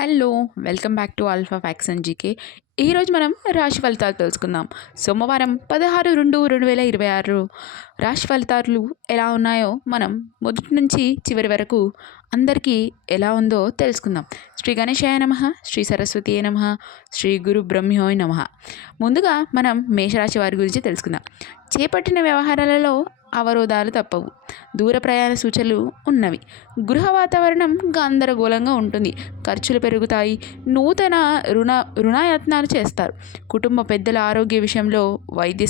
Hello, welcome back to alpha facts and GK. ఈరోజు మనం రాశి ఫలితాలు తెలుసుకుందాం. సోమవారం 16/2/2026 రాశి ఫలితాలు ఎలా ఉన్నాయో మనం మొదటి నుంచి చివరి వరకు అందరికీ ఎలా ఉందో తెలుసుకుందాం. శ్రీ గణేశాయ నమః, శ్రీ సరస్వతీయ నమః, శ్రీ గురు బ్రహ్మోయ్ నమః. ముందుగా మనం మేషరాశి వారి గురించి తెలుసుకుందాం. చేపట్టిన వ్యవహారాలలో అవరోధాలు తప్పవు. దూర ప్రయాణ సూచనలు ఉన్నవి. గృహ వాతావరణం గందరగోళంగా ఉంటుంది. ఖర్చులు పెరుగుతాయి. నూతన రుణయత్నాలు చేస్తారు. కుటుంబ పెద్దల ఆరోగ్య విషయంలో వైద్య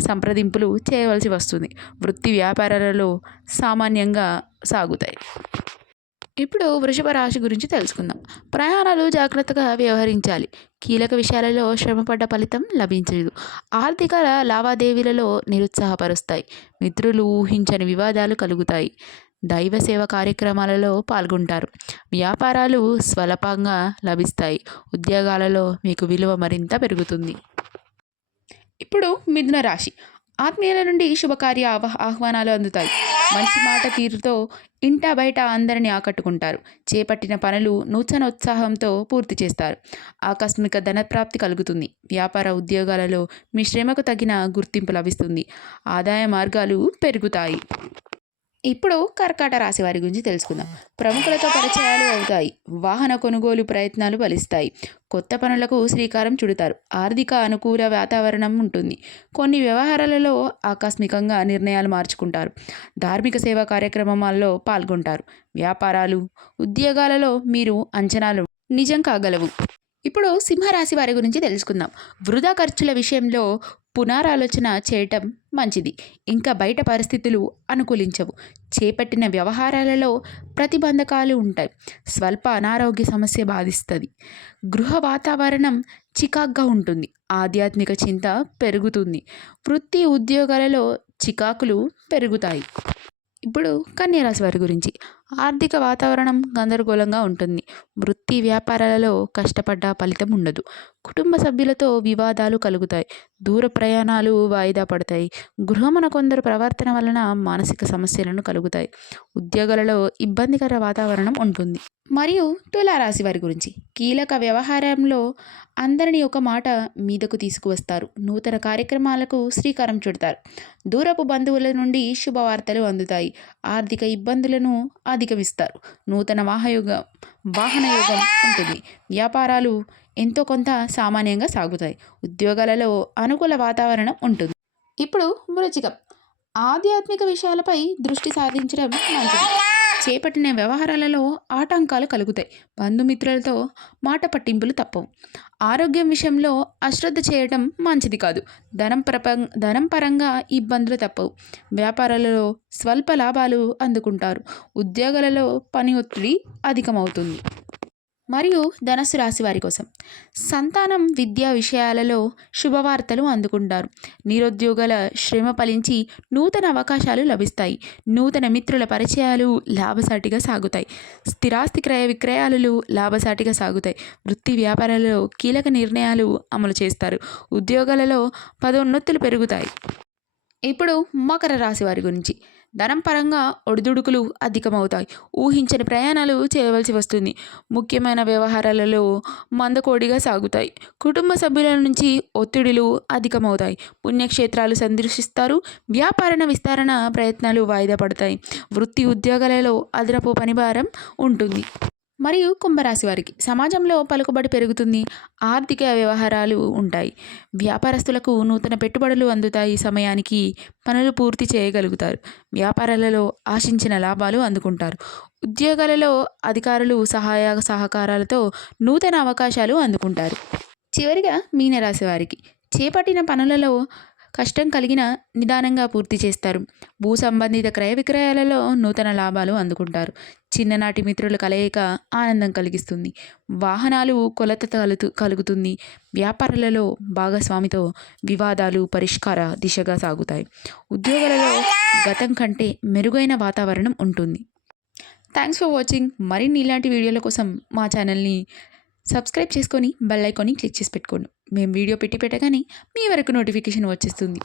సంప్రదింపులు చేయవలసి వస్తుంది. వృత్తి వ్యాపారాలలో సామాన్యంగా సాగుతాయి. ఇప్పుడు వృషభ రాశి గురించి తెలుసుకుందాం. ప్రయాణాలు జాగ్రత్తగా వ్యవహరించాలి. కీలక విషయాలలో శ్రమపడ్డ ఫలితం లభించదు. ఆర్థిక లావాదేవీలలో నిరుత్సాహపరుస్తాయి. మిత్రులు ఊహించని వివాదాలు కలుగుతాయి. దైవ సేవ కార్యక్రమాలలో పాల్గొంటారు. వ్యాపారాలు స్వల్పంగా లభిస్తాయి. ఉద్యోగాలలో మీకు విలువ మరింత పెరుగుతుంది. ఇప్పుడు మిథున రాశి. ఆత్మీయుల నుండి శుభకార్య ఆహ్వానాలు అందుతాయి. మంచి మాట తీరుతో ఇంట బయట అందరిని ఆకట్టుకుంటారు. చేపట్టిన పనులు నూతన ఉత్సాహంతో పూర్తి చేస్తారు. ఆకస్మిక ధనప్రాప్తి కలుగుతుంది. వ్యాపార ఉద్యోగాలలో మీ శ్రమకు తగిన గుర్తింపు లభిస్తుంది. ఆదాయ మార్గాలు పెరుగుతాయి. ఇప్పుడు కర్కాట రాశి వారి గురించి తెలుసుకుందాం. ప్రముఖులతో పరిచయాలు అవుతాయి. వాహన కొనుగోలు ప్రయత్నాలు ఫలిస్తాయి. కొత్త పనులకు శ్రీకారం చుడతారు. ఆర్థిక అనుకూల వాతావరణం ఉంటుంది. కొన్ని వ్యవహారాలలో ఆకస్మికంగా నిర్ణయాలు మార్చుకుంటారు. ధార్మిక సేవా కార్యక్రమాల్లో పాల్గొంటారు. వ్యాపారాలు ఉద్యోగాలలో మీరు అంచనాలు నిజం కాగలవు. ఇప్పుడు సింహరాశి వారి గురించి తెలుసుకుందాం. వృధా ఖర్చుల విషయంలో పునరాలోచన చేయటం మంచిది. ఇంకా బయట పరిస్థితులు అనుకూలించవు. చేపట్టిన వ్యవహారాలలో ప్రతిబంధకాలు ఉంటాయి. స్వల్ప అనారోగ్య సమస్య బాధిస్తుంది. గృహ వాతావరణం చికాగ్గా ఉంటుంది. ఆధ్యాత్మిక చింత పెరుగుతుంది. వృత్తి ఉద్యోగాలలో చికాకులు పెరుగుతాయి. ఇప్పుడు కన్యరాశి వారి గురించి. ఆర్థిక వాతావరణం గందరగోళంగా ఉంటుంది. వృత్తి వ్యాపారాలలో కష్టపడ్డ ఫలితం ఉండదు. కుటుంబ సభ్యులతో వివాదాలు కలుగుతాయి. దూర ప్రయాణాలు వాయిదా పడతాయి. గృహమున కొందరు ప్రవర్తన వలన మానసిక సమస్యలను కలుగుతాయి. ఉద్యోగాలలో ఇబ్బందికర వాతావరణం ఉంటుంది. మరియు తులారాశి వారి గురించి. కీలక వ్యవహారంలో అందరినీ ఒక మాట మీదకు తీసుకువస్తారు. నూతన కార్యక్రమాలకు శ్రీకారం చుడతారు. దూరపు బంధువుల నుండి శుభవార్తలు అందుతాయి. ఆర్థిక ఇబ్బందులను అధిగమిస్తారు. నూతన వాహనయోగం ఉంటుంది. వ్యాపారాలు ఎంతో కొంత సామాన్యంగా సాగుతాయి. ఉద్యోగాలలో అనుకూల వాతావరణం ఉంటుంది. ఇప్పుడు వృశ్చికం. ఆధ్యాత్మిక విషయాలపై దృష్టి సాధించడం మంచిది. చేపట్టిన వ్యవహారాలలో ఆటంకాలు కలుగుతాయి. బంధుమిత్రులతో మాట పట్టింపులు తప్పవు. ఆరోగ్యం విషయంలో అశ్రద్ధ చేయడం మంచిది కాదు. ధనం పరంగా ఇబ్బందులు తప్పవు. వ్యాపారాలలో స్వల్ప లాభాలు అందుకుంటారు. ఉద్యోగాలలో పని ఒత్తిడి అధికమవుతుంది. మరియు ధనస్సు రాశి వారి కోసం. సంతానం విద్యా విషయాలలో శుభవార్తలు అందుకుంటారు. నిరుద్యోగుల శ్రమ ఫలించి నూతన అవకాశాలు లభిస్తాయి. నూతన మిత్రుల పరిచయాలు లాభసాటిగా సాగుతాయి. స్థిరాస్తి క్రయ విక్రయాలు లాభసాటిగా సాగుతాయి. వృత్తి వ్యాపారాలలో కీలక నిర్ణయాలు అమలు చేస్తారు. ఉద్యోగాలలో పదోన్నతులు పెరుగుతాయి. ఇప్పుడు మకర రాశి వారి గురించి. ధనం పరంగా ఒడిదుడుకులు అధికమవుతాయి. ఊహించని ప్రయాణాలు చేయవలసి వస్తుంది. ముఖ్యమైన వ్యవహారాలలో మందకోడిగా సాగుతాయి. కుటుంబ సభ్యుల నుంచి ఒత్తిడులు అధికమవుతాయి. పుణ్యక్షేత్రాలు సందర్శిస్తారు. వ్యాపార విస్తరణ ప్రయత్నాలు వాయిదా పడతాయి. వృత్తి ఉద్యోగాలలో అదనపు పనిభారం ఉంటుంది. మరియు కుంభరాశి వారికి. సమాజంలో పలుకుబడి పెరుగుతుంది. ఆర్థిక వ్యవహారాలు ఉంటాయి. వ్యాపారస్తులకు నూతన పెట్టుబడులు అందుతాయి. సమయానికి పనులు పూర్తి చేయగలుగుతారు. వ్యాపారాలలో ఆశించిన లాభాలు అందుకుంటారు. ఉద్యోగాలలో అధికారులు సహకారాలతో నూతన అవకాశాలు అందుకుంటారు. చివరిగా మీనరాశి వారికి. చేపట్టిన పనులలో కష్టం కలిగిన నిదానంగా పూర్తి చేస్తారు. భూ సంబంధిత క్రయ విక్రయాలలో నూతన లాభాలు అందుకుంటారు. చిన్ననాటి మిత్రుల కలయిక ఆనందం కలిగిస్తుంది. వాహనాలు కొలత కలుగుతుంది. వ్యాపారాలలో భాగస్వామితో వివాదాలు పరిష్కార దిశగా సాగుతాయి. ఉద్యోగాలలో గతం కంటే మెరుగైన వాతావరణం ఉంటుంది. Thanks for watching. మరిన్ని ఇలాంటి వీడియోల కోసం మా ఛానల్ని సబ్స్క్రైబ్ చేసుకొని బెల్ ఐకాన్ని క్లిక్ చేసి పెట్టుకోండి. మేము వీడియో పెట్టగానే మీ వరకు నోటిఫికేషన్ వచ్చేస్తుంది.